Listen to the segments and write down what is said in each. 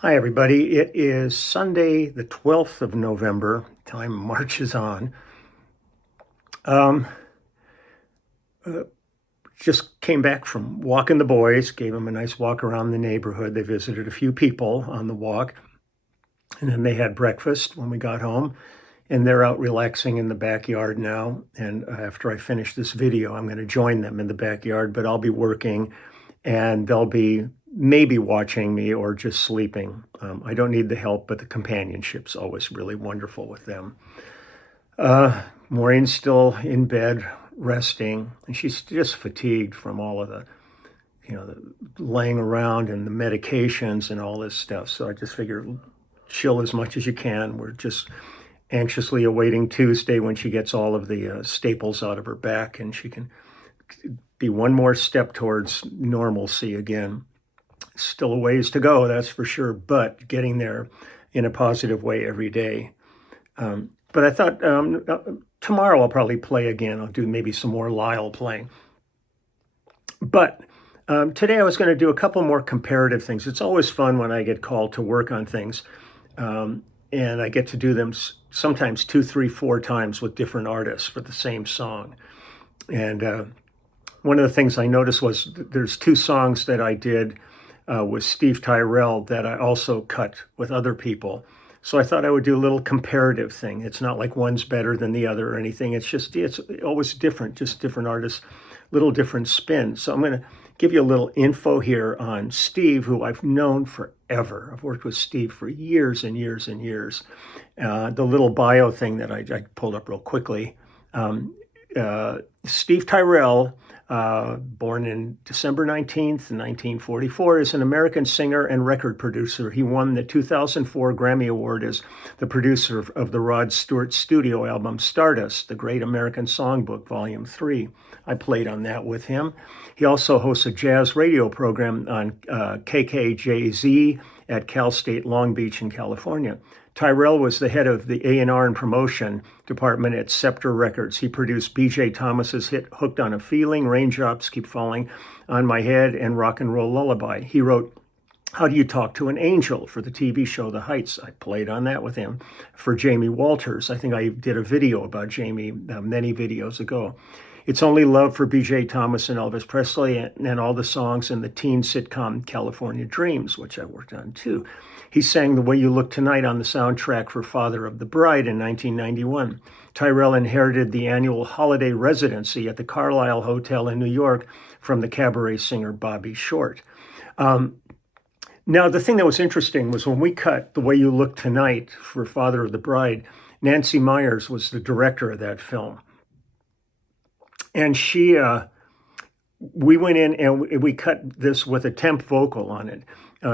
Hi, everybody. It is Sunday, the 12th of November. Time marches on. Um, just came back from walking the boys, gave them a nice walk around the neighborhood. They visited a few people on the walk, and then they had breakfast when we got home. And they're out relaxing in the backyard now. And after I finish this video, I'm going to join them in the backyard, but I'll be working and they'll be maybe watching me or just sleeping. I don't need the help, but the companionship's always really wonderful with them. Maureen's still in bed resting, and she's just fatigued from all of the laying around and the medications and all this stuff. So I just figure chill as much as you can. We're just anxiously awaiting Tuesday when she gets all of the staples out of her back and she can be one more step towards normalcy again. Still a ways to go, that's for sure, but getting there in a positive way every day. But I thought tomorrow I'll probably play again. I'll do maybe some more Lyle playing. But today I was going to do a couple more comparative things. It's always fun when I get called to work on things. And I get to do them sometimes 2, 3, 4 times with different artists for the same song. And one of the things I noticed was there's 2 songs that I did with Steve Tyrell that I also cut with other people. So I thought I would do a little comparative thing. It's not like one's better than the other or anything. It's always different, just different artists, little different spin. So I'm going to give you a little info here on Steve, who I've known forever. I've worked with Steve for years and years and years. The little bio thing that I pulled up real quickly. Steve Tyrell, born in December 19th, 1944, is an American singer and record producer. He won the 2004 Grammy Award as the producer of the Rod Stewart studio album Stardust, The Great American Songbook, Volume 3. I played on that with him. He also hosts a jazz radio program on KKJZ at Cal State Long Beach in California. Tyrell was the head of the A&R and promotion department at Scepter Records. He produced B.J. Thomas's hit Hooked on a Feeling, Raindrops Keep Falling on My Head, and Rock and Roll Lullaby. He wrote How Do You Talk to an Angel for the TV show The Heights. I played on that with him. For Jamie Walters, I think I did a video about Jamie many videos ago. It's Only Love for B.J. Thomas and Elvis Presley, and all the songs in the teen sitcom California Dreams, which I worked on too. He sang The Way You Look Tonight on the soundtrack for Father of the Bride in 1991. Tyrell inherited the annual holiday residency at the Carlisle Hotel in New York from the cabaret singer Bobby Short. Now, the thing that was interesting was when we cut The Way You Look Tonight for Father of the Bride, Nancy Myers was the director of that film. And we went in and we cut this with a temp vocal on it.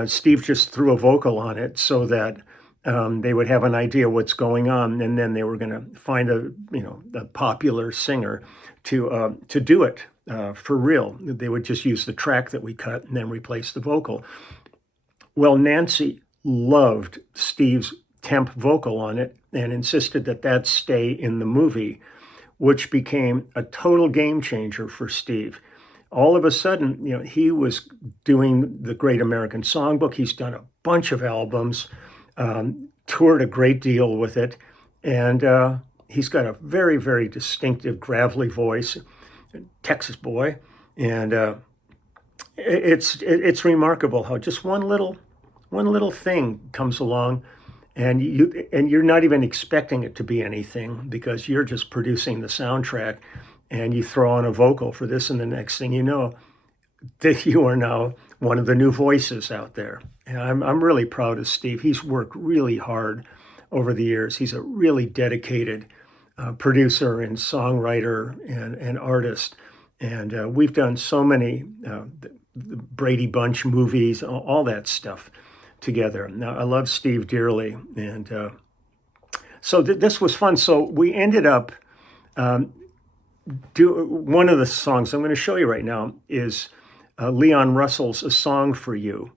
Steve just threw a vocal on it so that they would have an idea what's going on, and then they were going to find a popular singer to do it for real. They would just use the track that we cut and then replace the vocal. Well, Nancy loved Steve's temp vocal on it and insisted that stay in the movie, which became a total game changer for Steve. All of a sudden, he was doing the Great American Songbook. He's done a bunch of albums, toured a great deal with it, and he's got a very, very distinctive, gravelly voice, Texas boy, and it's remarkable how just one little thing comes along, and you're not even expecting it to be anything because you're just producing the soundtrack. And you throw on a vocal for this, and the next thing you know, that you are now one of the new voices out there. And I'm really proud of Steve. He's worked really hard over the years. He's a really dedicated producer and songwriter and artist. And we've done so many the Brady Bunch movies, all that stuff together. Now, I love Steve dearly. And so this was fun. So we ended up... one of the songs I'm going to show you right now is Leon Russell's A Song for You.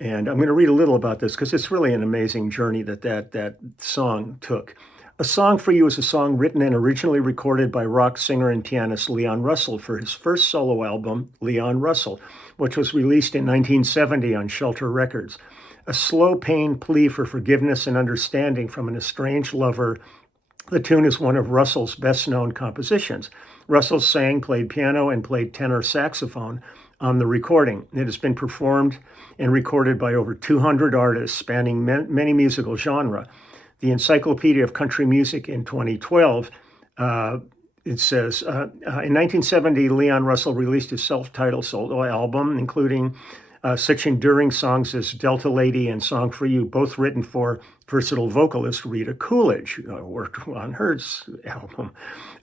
And I'm going to read a little about this because it's really an amazing journey that song took. A Song for You is a song written and originally recorded by rock singer and pianist Leon Russell for his first solo album, Leon Russell, which was released in 1970 on Shelter Records. a slow pain plea for forgiveness and understanding from an estranged lover. The tune is one of Russell's best-known compositions. Russell sang, played piano, and played tenor saxophone on the recording. It has been performed and recorded by over 200 artists spanning many musical genres. The Encyclopedia of Country Music in 2012, it says, in 1970, Leon Russell released his self-titled solo album, including such enduring songs as Delta Lady and Song for You, both written for versatile vocalist Rita Coolidge, who worked on her album.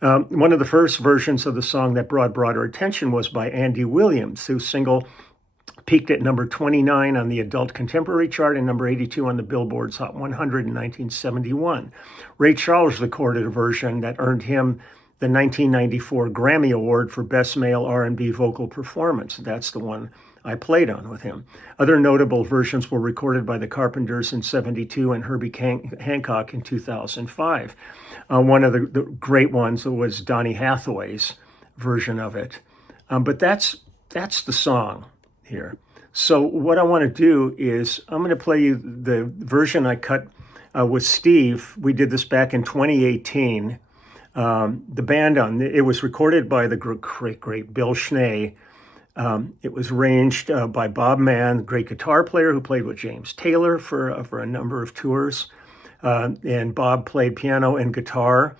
One of the first versions of the song that brought broader attention was by Andy Williams, whose single peaked at number 29 on the adult contemporary chart and number 82 on the Billboard's Hot 100 in 1971. Ray Charles recorded a version that earned him the 1994 Grammy Award for Best Male R&B Vocal Performance. That's the one I played on with him. Other notable versions were recorded by the Carpenters in 72 and Herbie Hancock in 2005. One of the great ones was Donny Hathaway's version of it. But that's the song here. So what I want to do is I'm going to play you the version I cut with Steve. We did this back in 2018. The band on it was recorded by the great Bill Schnee. It was arranged by Bob Mann, great guitar player who played with James Taylor for a number of tours. And Bob played piano and guitar.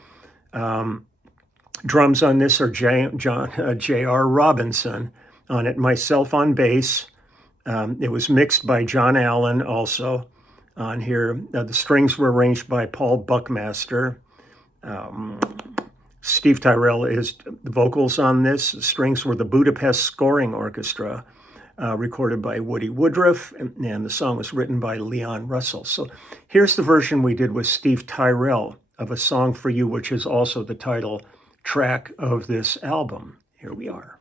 Drums on this are J.R. Robinson on it, myself on bass. It was mixed by John Allen also on here. The strings were arranged by Paul Buckmaster. Steve Tyrell is the vocals on this. The strings were the Budapest Scoring Orchestra, recorded by Woody Woodruff, and the song was written by Leon Russell. So here's the version we did with Steve Tyrell of A Song for You, which is also the title track of this album. Here we are.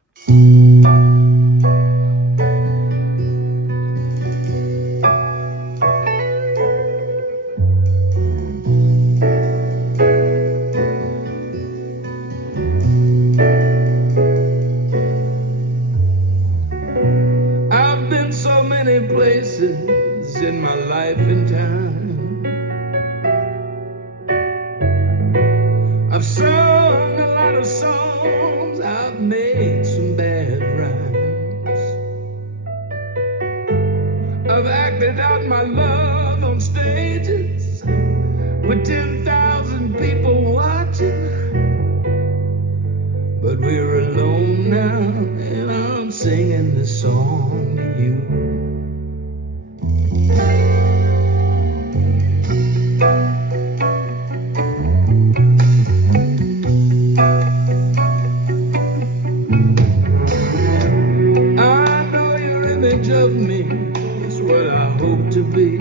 Places in my life and time, I've sung a lot of songs, I've made some bad rhymes, I've acted out my love on stages with 10,000 people watching, but we're alone now and I'm singing this song to you. Of me is what I hope to be.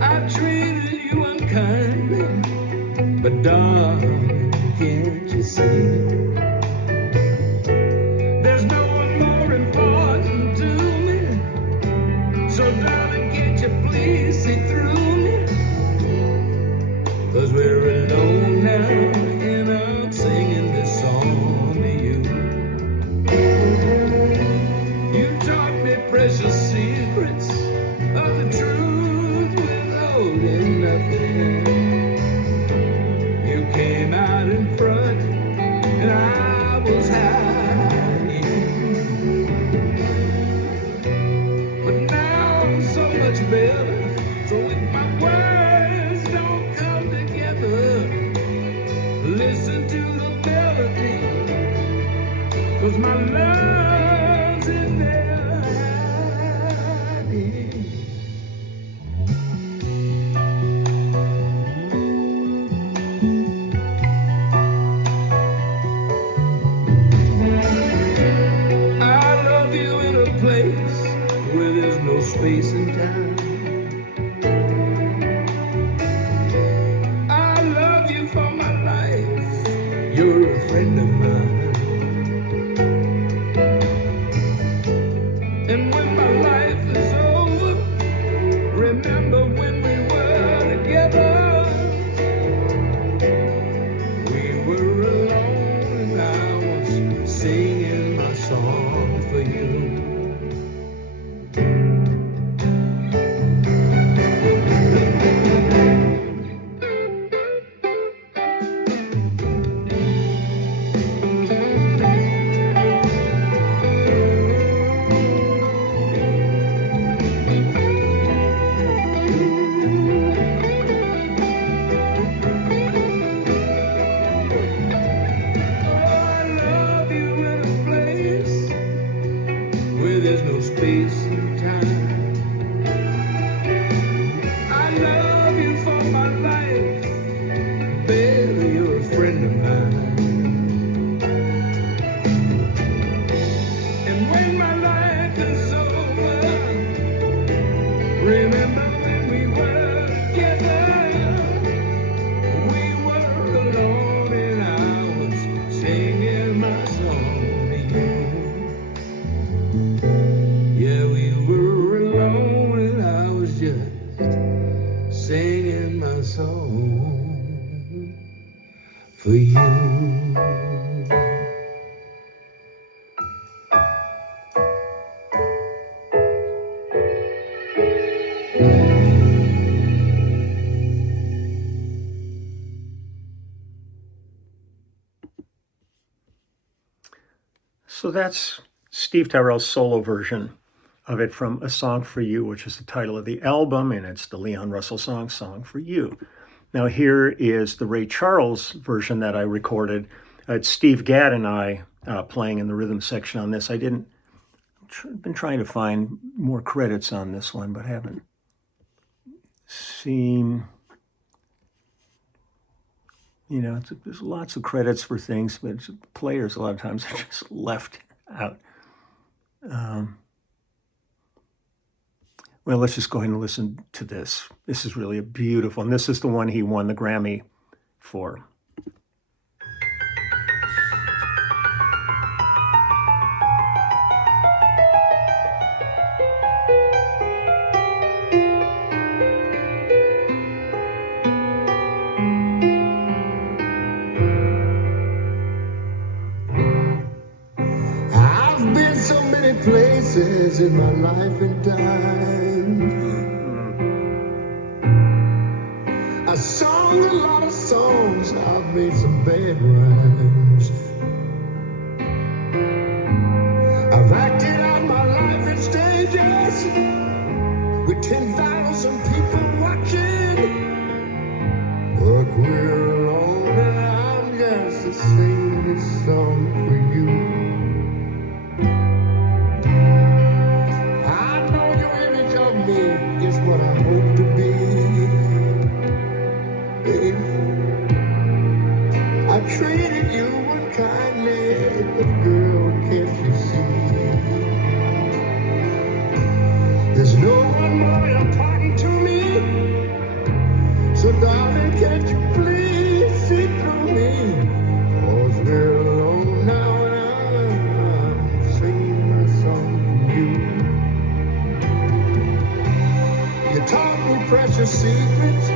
I treated you unkindly, but darling, can't you see? There's no one more important to me, so darling, can't you please see through me? 'Cause we're alone now and I'm singing this song to you. You taught me precious secrets of the truth, withholding nothing. You came out in front and I was hiding. But now I'm so much better, so if my words don't come together, listen to the melody, 'cause my love's in there hiding. I love you in a place where there's no space and time. I love you for my life, you're a friend of mine. And when my life is over, remember when we were together. We were alone and I was singing my song for you. space and time. I love you for my life, baby, you're a friend of mine. And when my life is over, remember when we were together. We were alone and I was singing my song to you. Yeah, we were alone and I was just singing my song for you. So that's Steve Tyrell's solo version of it from A Song for You, which is the title of the album, and it's the Leon Russell song, Song for You. Now here is the Ray Charles version that I recorded. It's Steve Gadd and I playing in the rhythm section on this. Been trying to find more credits on this one, but haven't seen, there's lots of credits for things, but players a lot of times are just left out. Well, let's just go ahead and listen to this. This is really a beautiful, and this is the one he won the Grammy for. I've been so many places in my life and time. I sung a lot of songs, I've made some bad rhymes. I've acted out my life in stages with 10,000 people watching. But we're alone and I'm just singing this song for you. I know your image of me is what I hope to be. Baby, I treated you unkindly, but girl, can't you see? There's no one more important to me. So darling, can't you please see through me? 'Cause we're alone now and I'm singing my song for you. You taught me precious secrets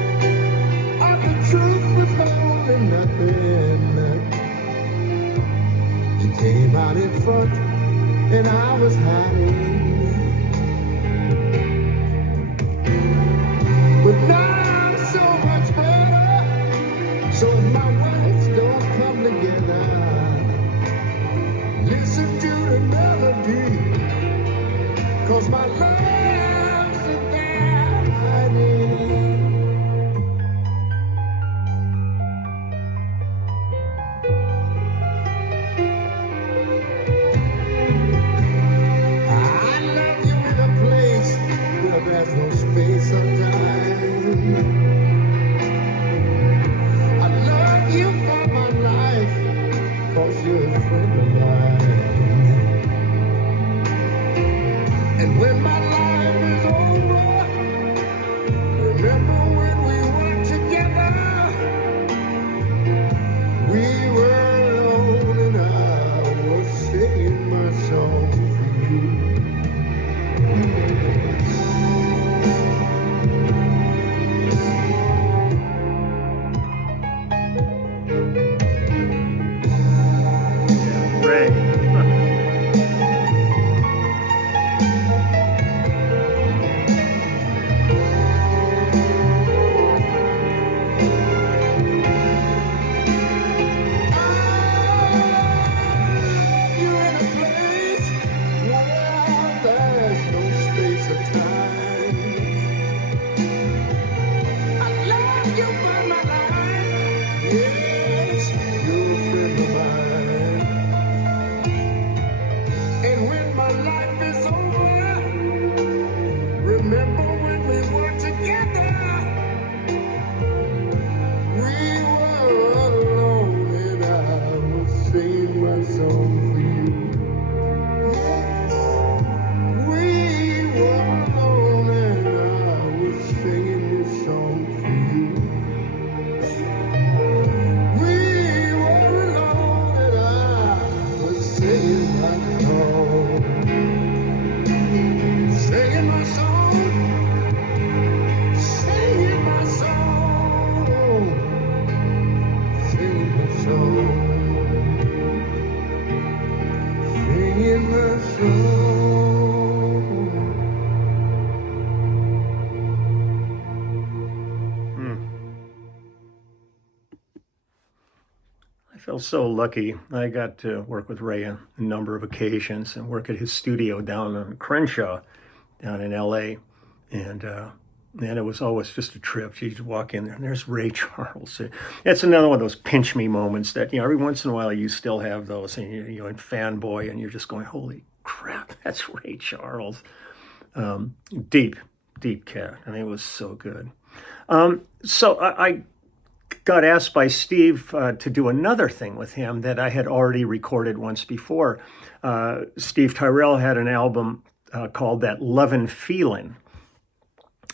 of the truth withholding nothing. You came out in front and I was hiding. But now I'm so much better. So if my words don't come together, listen to the melody. 'Cause my love's in there hiding. I love you in a place where there's no space or time. I love you for my life, 'cause you're a friend of mine. And when my life feel so lucky. I got to work with Ray a number of occasions and work at his studio down on Crenshaw, down in LA. And it was always just a trip. You just walk in there and there's Ray Charles. It's another one of those pinch me moments that, every once in a while you still have those, and you're in fanboy and you're just going, holy crap, that's Ray Charles. Deep cat. I mean, it was so good. So I got asked by Steve to do another thing with him that I had already recorded once before. Steve Tyrell had an album called That Lovin' Feelin'.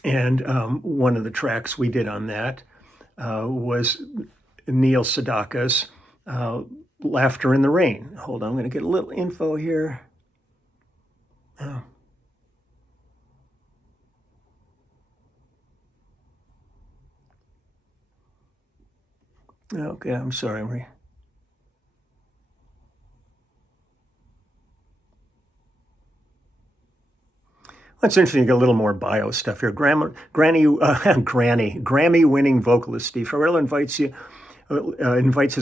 And one of the tracks we did on that was Neil Sedaka's Laughter in the Rain. Hold on, I'm going to get a little info here. Okay, I'm sorry, Marie. It's interesting to get a little more bio stuff here. Grammy-winning vocalist Steve Tyrell invites his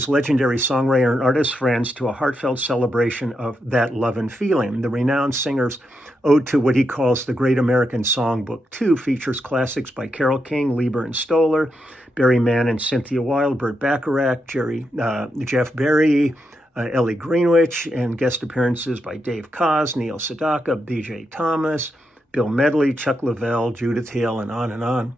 legendary songwriter and artist friends to a heartfelt celebration of That Lovin' Feeling. The renowned singer's ode to what he calls the Great American Songbook 2 features classics by Carole King, Lieber Stoller, Barry Mann and Cynthia Wilde, Burt Bacharach, Jeff Berry, Ellie Greenwich, and guest appearances by Dave Koz, Neil Sedaka, B.J. Thomas, Bill Medley, Chuck Leavell, Judith Hill, and on and on.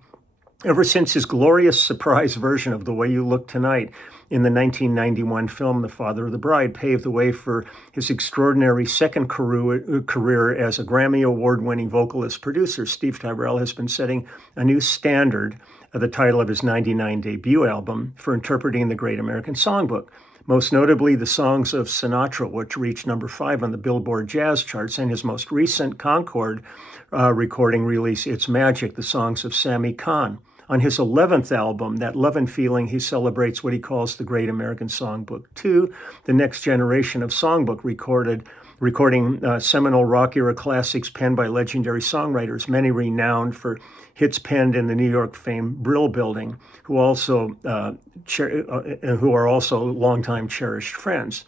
Ever since his glorious surprise version of The Way You Look Tonight in the 1991 film The Father of the Bride paved the way for his extraordinary second career as a Grammy Award-winning vocalist-producer, Steve Tyrell has been setting a new standard, the title of his 1999 debut album, for interpreting the Great American Songbook. Most notably, the songs of Sinatra, which reached number 5 on the Billboard Jazz charts, and his most recent Concord recording release, It's Magic, the songs of Sammy Kahn. On his 11th album, That Lovin' Feeling, he celebrates what he calls the Great American Songbook 2, the next generation of songbook recording seminal rock era classics penned by legendary songwriters, many renowned for hits penned in the New York famed Brill Building, who are also longtime cherished friends.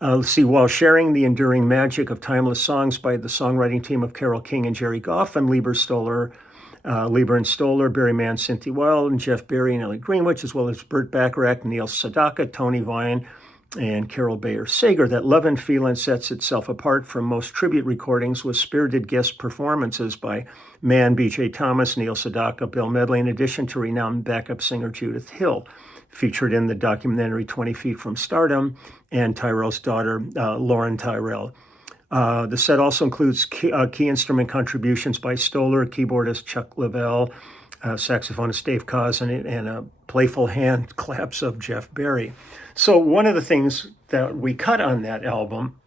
Let's see, while sharing the enduring magic of timeless songs by the songwriting team of Carole King and Jerry Goff and Lieber and Stoller, Barry Mann, Cynthia Wilde, and Jeff Berry and Ellie Greenwich, as well as Burt Bacharach, Neil Sedaka, Tony Vine, and Carol Bayer Sager. That Lovin' Feelin' sets itself apart from most tribute recordings with spirited guest performances by Mann, B.J. Thomas, Neil Sedaka, Bill Medley, in addition to renowned backup singer Judith Hill, featured in the documentary 20 Feet from Stardom, and Tyrell's daughter, Lauren Tyrell. The set also includes key instrument contributions by Stoller, keyboardist Chuck Leavell, saxophonist Dave Koz, and playful hand claps of Jeff Berry. So one of the things that we cut on that album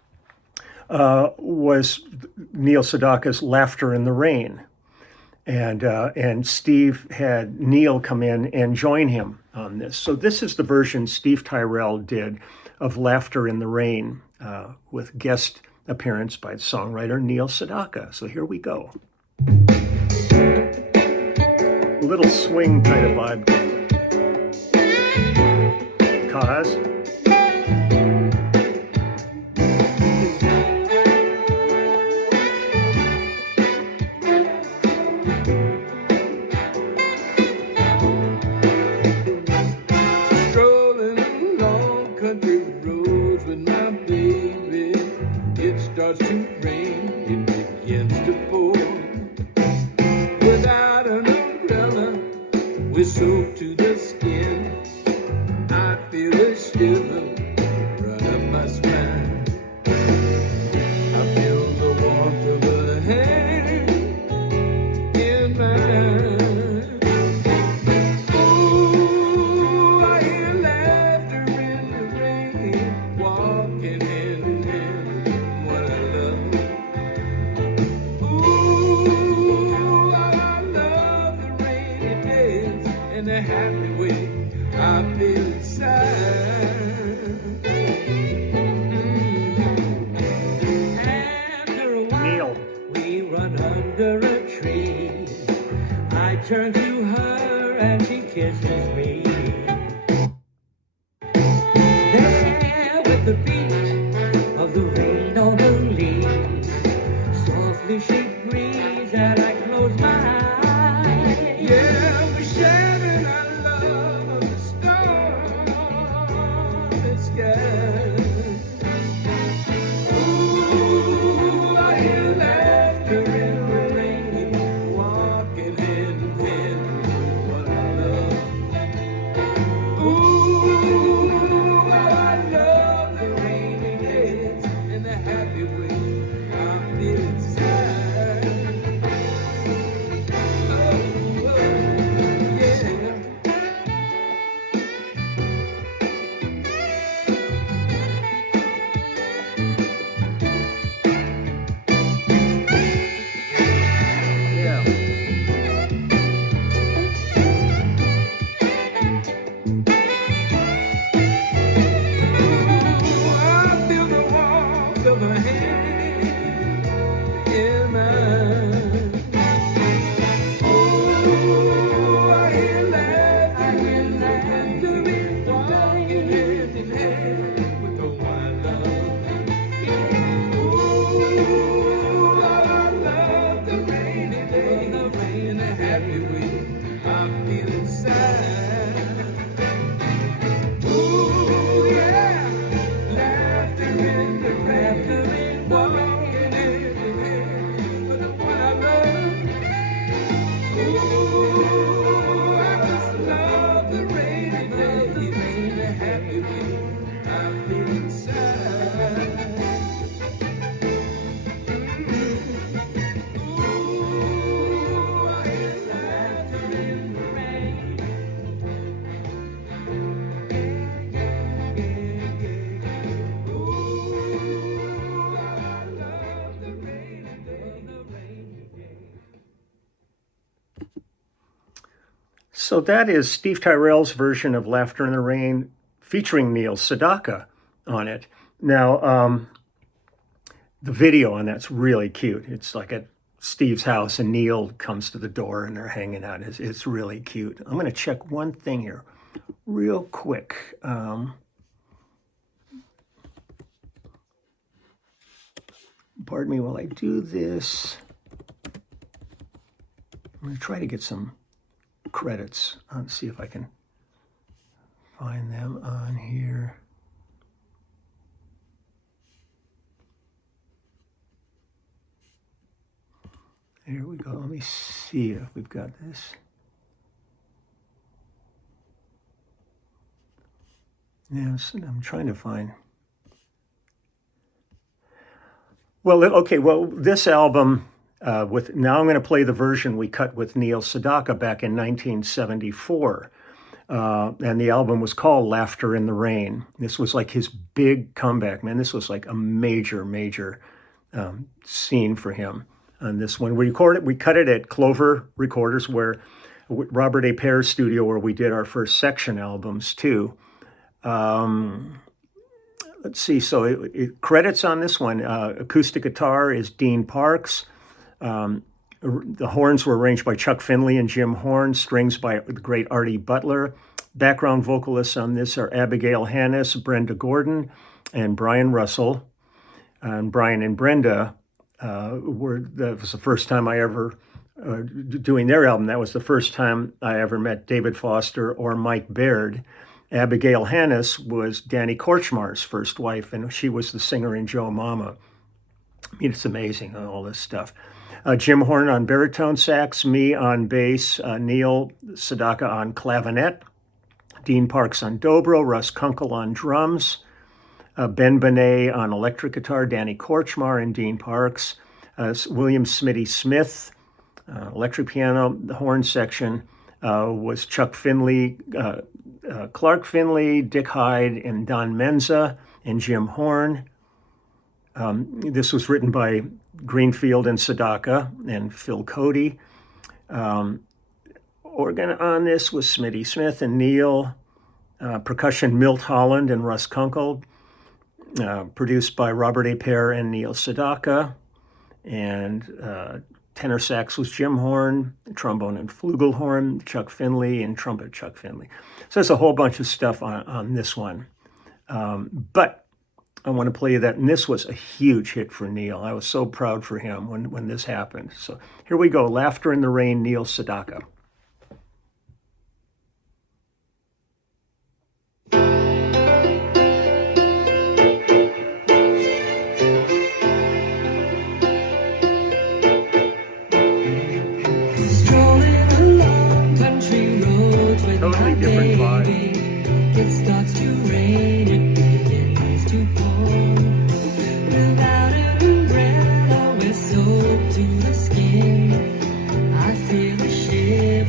was Neil Sedaka's Laughter in the Rain. And Steve had Neil come in and join him on this. So this is the version Steve Tyrell did of Laughter in the Rain with guest appearance by the songwriter Neil Sedaka. So here we go. A little swing kind of vibe. Cause starts to rain, it begins to pour. Without an umbrella, we're soaked to the skin. I feel a shiver run up my spine. I feel the warmth of a hand in mine. Ooh, I hear laughter in the rain, walking hand in hand. The happy way I feel inside. After a while, Neil. We run under a tree. I turn to her and she kisses me. in mine. Oh, I hear laughter in walking hand in hand with the white love. Ooh, I love the rainy day, the rain, the happy way I feel inside. Ooh, yeah, laughter in the rain, walking hand in hand with the white love. Ooh, I just love the rainy day, the happy way I feel inside. Ooh, I hear laughter in the rain. Ooh, I love the rainy day, the rainy day. So that is Steve Tyrell's version of Laughter in the Rain featuring Neil Sedaka on it. Now, the video on that's really cute. It's like at Steve's house and Neil comes to the door and they're hanging out. It's really cute. I'm going to check one thing here real quick. Pardon me while I do this. I'm going to try to get some credits on, see if I can find them on here. Here we go. Let me see if we've got this. Yes, I'm trying to find. Well, okay. Well, this album now I'm going to play the version we cut with Neil Sedaka back in 1974. And the album was called Laughter in the Rain. This was like his big comeback, man. This was like a major scene for him on this one. We cut it at Clover Recorders, where Robert A. Pear's studio, where we did our first Section albums too. Let's see. So credits on this one. Acoustic guitar is Dean Parks. The horns were arranged by Chuck Finley and Jim Horn. Strings by the great Artie Butler. Background vocalists on this are Abigail Hannes, Brenda Gordon, and Brian Russell. And Brian and Brenda that was the first time I ever doing their album. That was the first time I ever met David Foster or Mike Baird. Abigail Hannes was Danny Korchmar's first wife, and she was the singer in Joe Mama. I mean, it's amazing, all this stuff. Jim Horn on baritone sax, me on bass, Neil Sedaka on clavinet, Dean Parks on dobro, Russ Kunkel on drums, Ben Benet on electric guitar, Danny Korchmar and Dean Parks, William Smitty Smith, electric piano. The horn section was Chuck Finley, Clark Finley, Dick Hyde, and Don Menza, and Jim Horn. This was written by Greenfield and Sedaka and Phil Cody. Organ on this was Smitty Smith and Neil. Percussion, Milt Holland and Russ Kunkel. Produced by Robert A. Pear and Neil Sedaka. And tenor sax was Jim Horn. Trombone and flugelhorn, Chuck Finley, and trumpet, Chuck Finley. So there's a whole bunch of stuff on this one. But I want to play you that, and this was a huge hit for Neil. I was so proud for him when this happened. So here we go, Laughter in the Rain, Neil Sedaka. Strolling along country roads with Totally my different vibe. baby. It starts to rain, it begins to pour. Without an umbrella, we're soaked to the skin. I feel a shiver.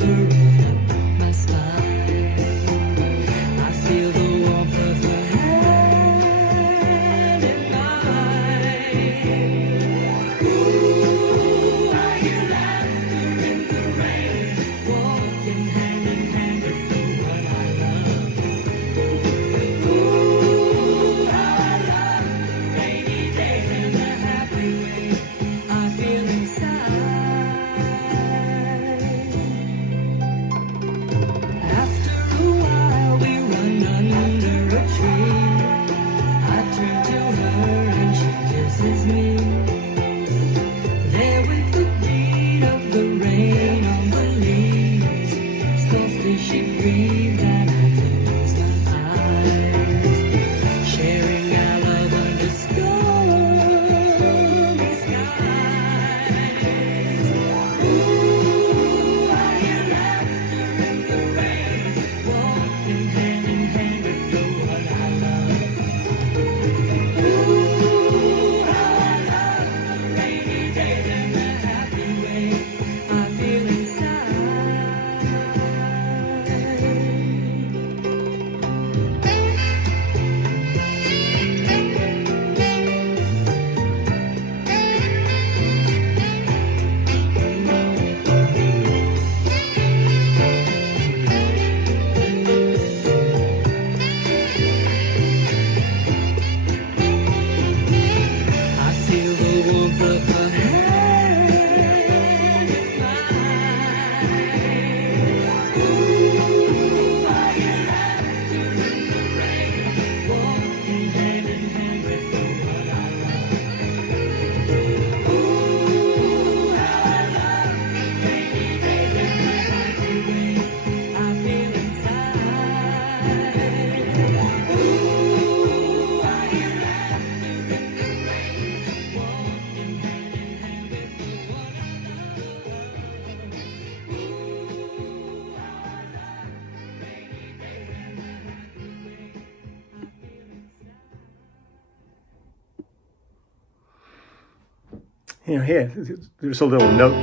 Here, there's a little note.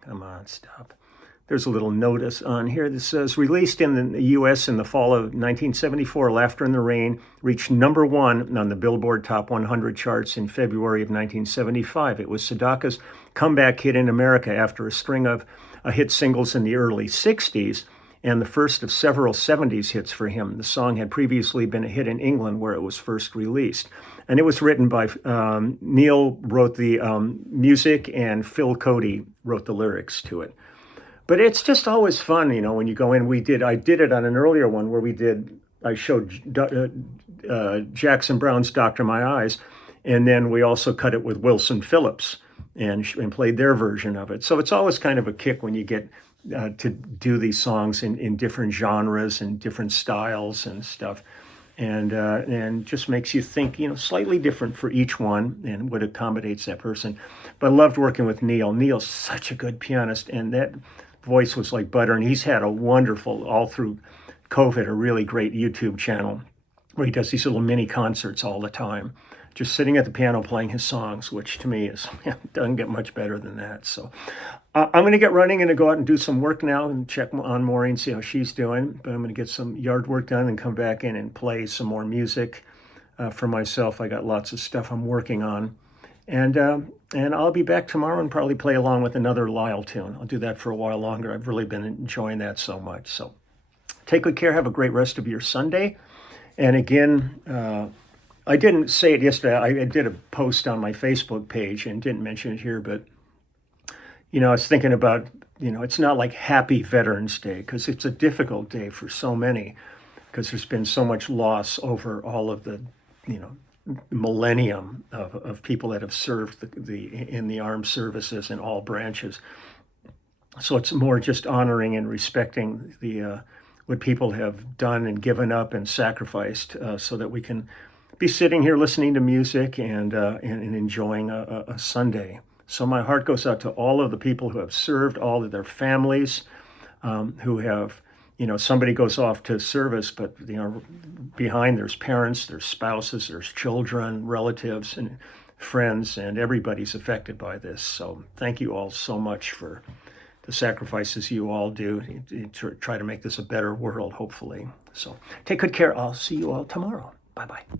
Come on, stop. There's a little notice on here that says, released in the U.S. in the fall of 1974, Laughter in the Rain reached #1 on the Billboard Top 100 charts in February of 1975. It was Sedaka's comeback hit in America after a string of hit singles in the early 60s and the first of several 70s hits for him. The song had previously been a hit in England where it was first released. And it was written by Neil wrote the music and Phil Cody wrote the lyrics to it. But it's just always fun, when you go in. I did it on an earlier one where I showed Jackson Browne's Doctor My Eyes, and then we also cut it with Wilson Phillips and played their version of it. So it's always kind of a kick when you get to do these songs in different genres and different styles and stuff. And just makes you think, slightly different for each one and what accommodates that person. But I loved working with Neil. Neil's such a good pianist, and that voice was like butter. And he's had a wonderful, all through COVID, a really great YouTube channel where he does these little mini concerts all the time, just sitting at the piano playing his songs, which to me doesn't get much better than that. So I'm going to get running and go out and do some work now and check on Maureen, see how she's doing. But I'm going to get some yard work done and come back in and play some more music for myself. I got lots of stuff I'm working on. And I'll be back tomorrow and probably play along with another Lyle tune. I'll do that for a while longer. I've really been enjoying that so much. So take good care. Have a great rest of your Sunday. And again, I didn't say it yesterday. I did a post on my Facebook page and didn't mention it here, but I was thinking about, it's not like Happy Veterans Day because it's a difficult day for so many because there's been so much loss over all of the, millennium of people that have served in the armed services in all branches. So it's more just honoring and respecting what people have done and given up and sacrificed so that we can be sitting here listening to music and enjoying a Sunday. So my heart goes out to all of the people who have served, all of their families who have, somebody goes off to service, but, behind there's parents, there's spouses, there's children, relatives, and friends, and everybody's affected by this. So thank you all so much for the sacrifices you all do to try to make this a better world, hopefully. So take good care. I'll see you all tomorrow. Bye-bye.